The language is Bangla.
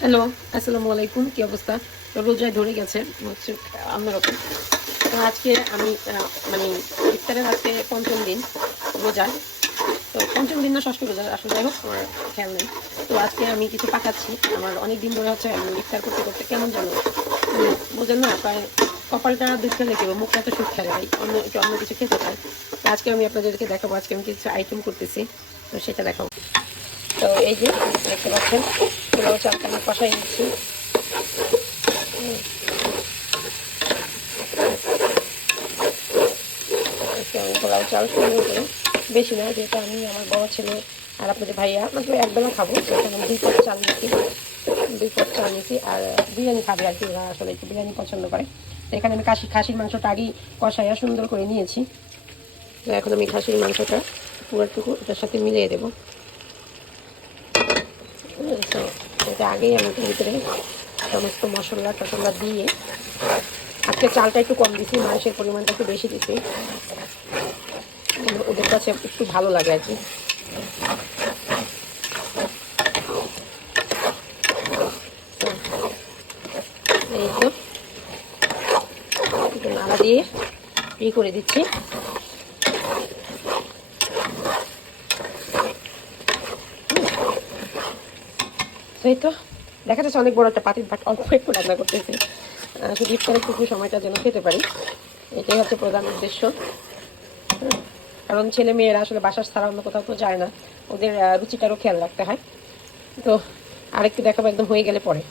হ্যালো, আসসালামু আলাইকুম। কি অবস্থা? তো রোজায় ধরে গেছে হচ্ছে অন্যরকম। তো আজকে আমি মানে ইফতারের আজকে ৫ম দিন রোজার। তো ৫ম দিন না ষষ্ঠ রোজার, আসলে যাই হোক আমার খেয়াল নেই। তো আজকে আমি কিছু পাকাচ্ছি। আমার অনেক দিন ধরে হচ্ছে আমি ইফতার করতে করতে কেমন যেন বোঝেন না, প্রায় কপালটা দুধ খেলে কি মুখটা এত সুখ খেলে ভাই, অন্য কিছু খেতে চাই। তো আজকে আমি আপনাদেরকে দেখাবো, আজকে আমি কিছু আইটেম করতেছি, তো সেটা দেখাবো। তো এই যে দেখতে পাচ্ছেন, পোলাও চালটা আমি কষাই নিচ্ছি। আজকে আমি পোলাও চাল সুন্দর করে, বেশি না, যেহেতু আমি আমার বড় ছেলে আর আপনাদের ভাইয়া মাত্র একবেলা খাবো, সেখানে আমি 2 পট চাল নিচ্ছি। 2 পট চাল নিচ্ছি, আর বিরিয়ানি খাবে আর কি, ওরা আসলে একটু বিরিয়ানি পছন্দ করে। তো এখানে আমি খাসির মাংসটা আগেই কষাইয়া সুন্দর করে নিয়েছি। তো এখন আমি খাসির মাংসটা পুরোটুকু এটার সাথে মিলিয়ে দেবো। তো এটা আগেই আমি ভিতরে সমস্ত মশলা টশলা দিয়ে, আজকে চালটা একটু কম দিছি, মাংসের পরিমাণটা একটু বেশি দিছি, ওদের কাছে একটু ভালো লাগে আর কি। এই তো একটু নাড়া দিয়ে করে দিচ্ছি। এই তো দেখা যাচ্ছে অনেক বড় একটা পাতিল, বাট অল্প একটু রান্না করতেছি, শুধু ইফতারের সময়টা যেন খেতে পারি, এটাই হচ্ছে প্রধান উদ্দেশ্য। কারণ ছেলে মেয়েরা আসলে বাসার ছাড়া অন্য কোথাও তো যায় না, ওদের রুচিটারও খেয়াল রাখতে হয়। তো আরেকটু দেখাবো একদম হয়ে গেলে পরে।